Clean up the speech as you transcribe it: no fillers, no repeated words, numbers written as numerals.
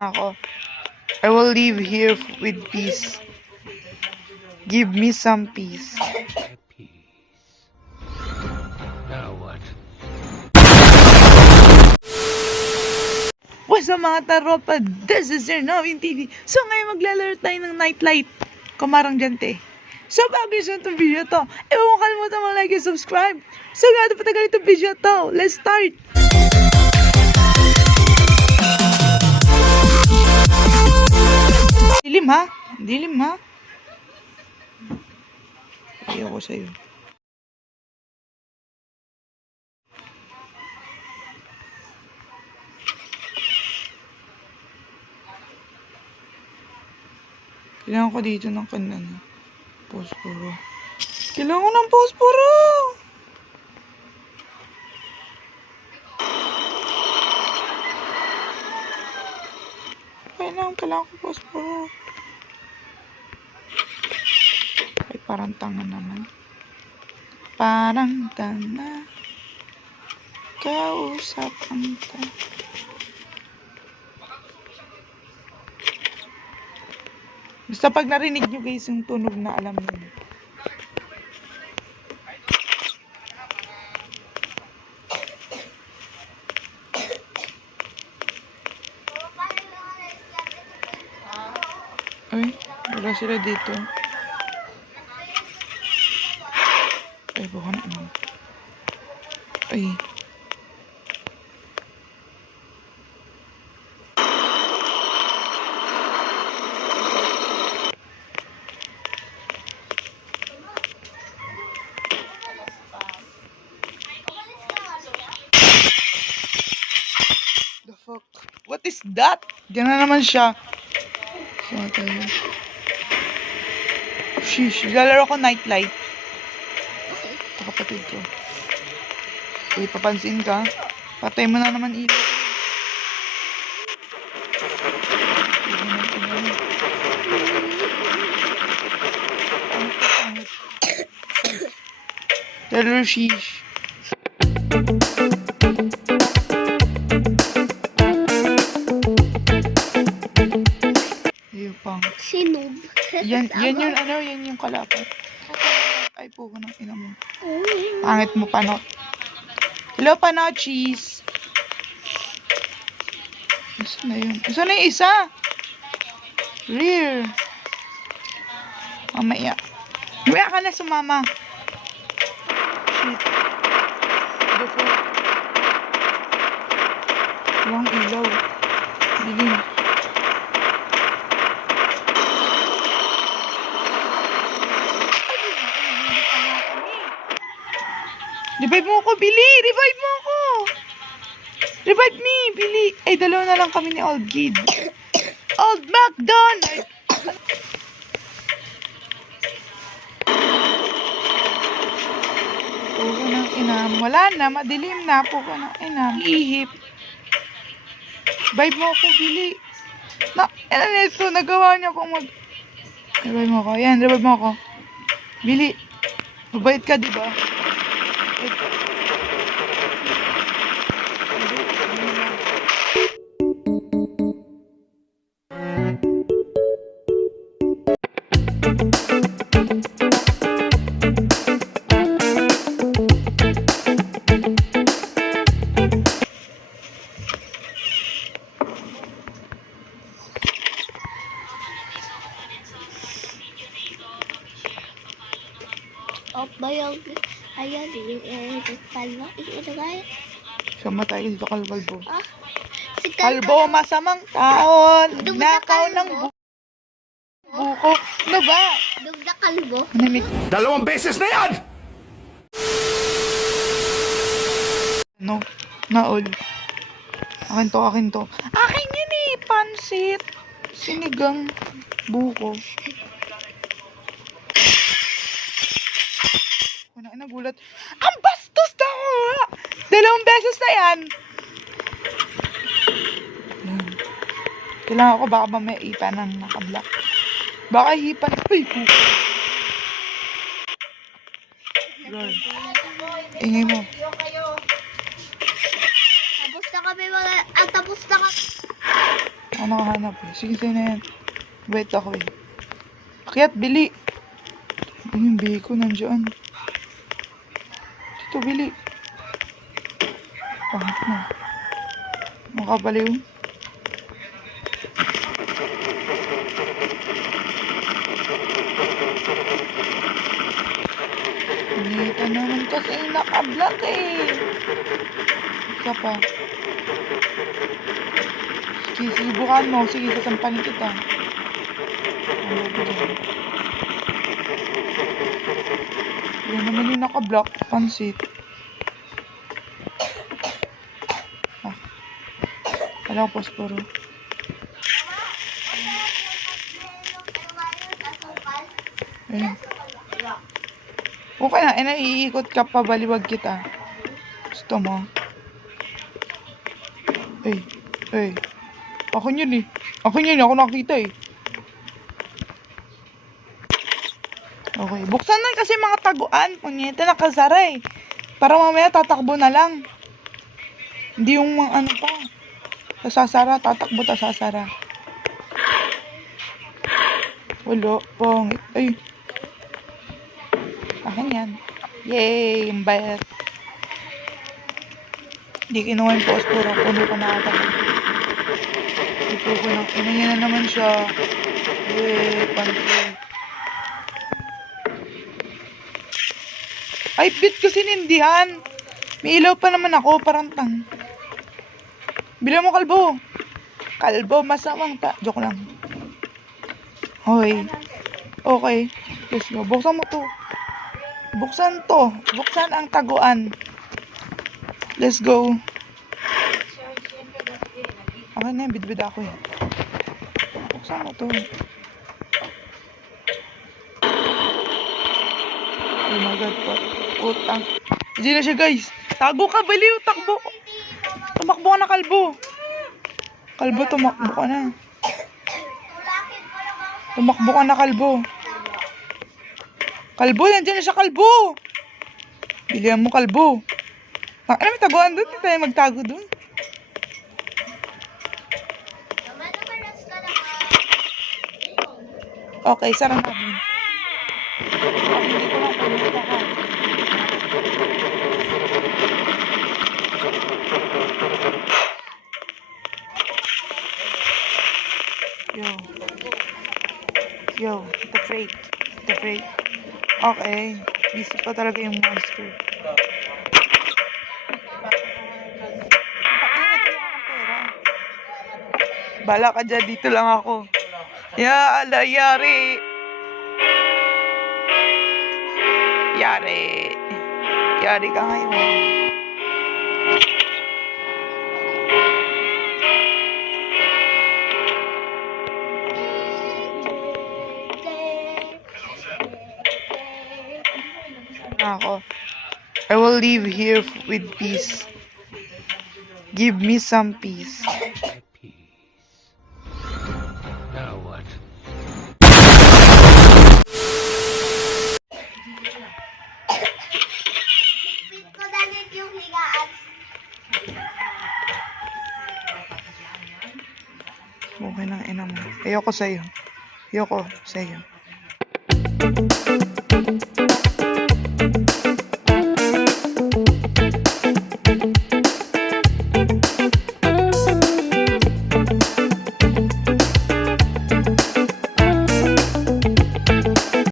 Ako. I will live here with peace. Give me some peace. Now what? What's up mga taropa? This is your Novin TV. So ngayon maglalaro tayo ng Nightlight. Kumarang Jante. So bago yun itong video to, huwag mo kalimutan mag-like and subscribe. So gano'n patagal itong video to. Let's start! Dilim ha? Dilim ha? Ayoko sa'yo. Kailangan ko dito ng kanan. Posporo. Kailangan ko ng posporo! Kailangan ko posporo. Ay, parang tanga naman. Parang tanga. Kausap ang tanga. Basta pag narinig nyo guys yung tunog na alam nyo. Ay, wala sila dito. Ay, baka na ano. Ay. The fuck? What is that? Diyan na naman siya. Saan tayo? Sheesh, lalaro ko Nightlight. Ito kapatid ko. Uy, papansin ka. Patay mo na naman ilaw. Lalaro sheesh. Pang. Sinub. Yan yung ano, yan yung kalapat. Ay po, ng ina mo. Pangit mo, panot. Hello, panot, cheese. Isa na yun. Isa na yung isa. Rear. Mamaya. Mamaya ka na sumama. Shit. Before. Walang ilaw. Dilim. Revive mo ako, Billy! Revive mo ako! Revive me, Billy! Ay, dalawa na lang kami ni Old Kid. Old MacDonald! Puko ng inam. Wala na, madilim na. Puko ng inam. Ihip. Revive mo ako, Billy. Ano nito? Nagawa niya pang Revive mo ako. Yan, revive mo ako. Billy, mabait ka, diba? Op ba yung ayan yung kalbo? Ito kaya? Sama tayo dito, Kalbo. Ah, si Kalbo, masamang taon. Dugda Nakaw kalbo. ng buko. Ano ba? Dugda kalbo. Manamik. 2 beses na yan! No, naol. Akin to. Akin yan eh, pansit. Sinigang buko. Nagulat. Ang bastos na mo! 2 beses na yan! Kailangan ko baka may ipa ng nakablock. Baka hipan. Ay, puko. Lord. Ingay mo. Tapos na kami mga... tapos na kami... Ako nakahanap eh. Sige, sa'yo na yan. Wait ako eh. Akyat, bili. Ano yung bihi ko? Nandiyan. Dito, bili. Pangit na. Makabaliw. Dito naman kasi naka-block eh. Isa pa. Sige, subukan mo. Sige, sasampanin kita. Ano ba dyan? Yan naman yung naka-block. Pansit. Ah. Wala ko posporo. Ayun. Okay na, iikot ka pa, baliwag kita. Gusto mo? Ay. Akin yun eh. Akin yun, ako nakita eh. Okay, buksan na kasi mga taguan. Punyeta, nakasara eh. Para mamaya tatakbo na lang. Hindi yung mga ano pa. Tasasara, tatakbo, tasasara. Wala, pangit. Ay. Akin yan. Yay! Yung bayat. Hindi kinuha yung posporo. Puno ko na ata. Ito ko lang. Inanya na naman siya. Yay! Pansin. Ay, bit ko sinindihan. May ilaw pa naman ako. Parang tang. Bila mo kalbo. Kalbo, masamang ta. Joke lang. Hoy. Okay. Let's go. Buksan mo to. Buksan to. Buksan ang taguan. Let's go. Okay na, bidbid ako eh. Buksan mo to. Oh my God po. Utang. Diyan na siya guys. Tago ka, baliw. Takbo. Tumakbo ka na, kalbo. Kalbo, tumakbo ka na. Tumakbo ka na, kalbo. Kalbo, nandiyan na siya, kalbo. Bilihan mo, kalbo. Ano, may taguan doon? Hindi tayo magtago doon. Okay, sarang namin. Hindi ko lang pumunta ka. Yo, the freight. Okay, busy pa talaga yung monster. Bala ka dyan, dito lang ako. Ya, ala, yari. Yari ka ngayon. Ako. I will live here with peace. Give me some peace. Now what? Pit ko dalit yung higaan. Okay lang, ina mo. Ayoko sa'yo.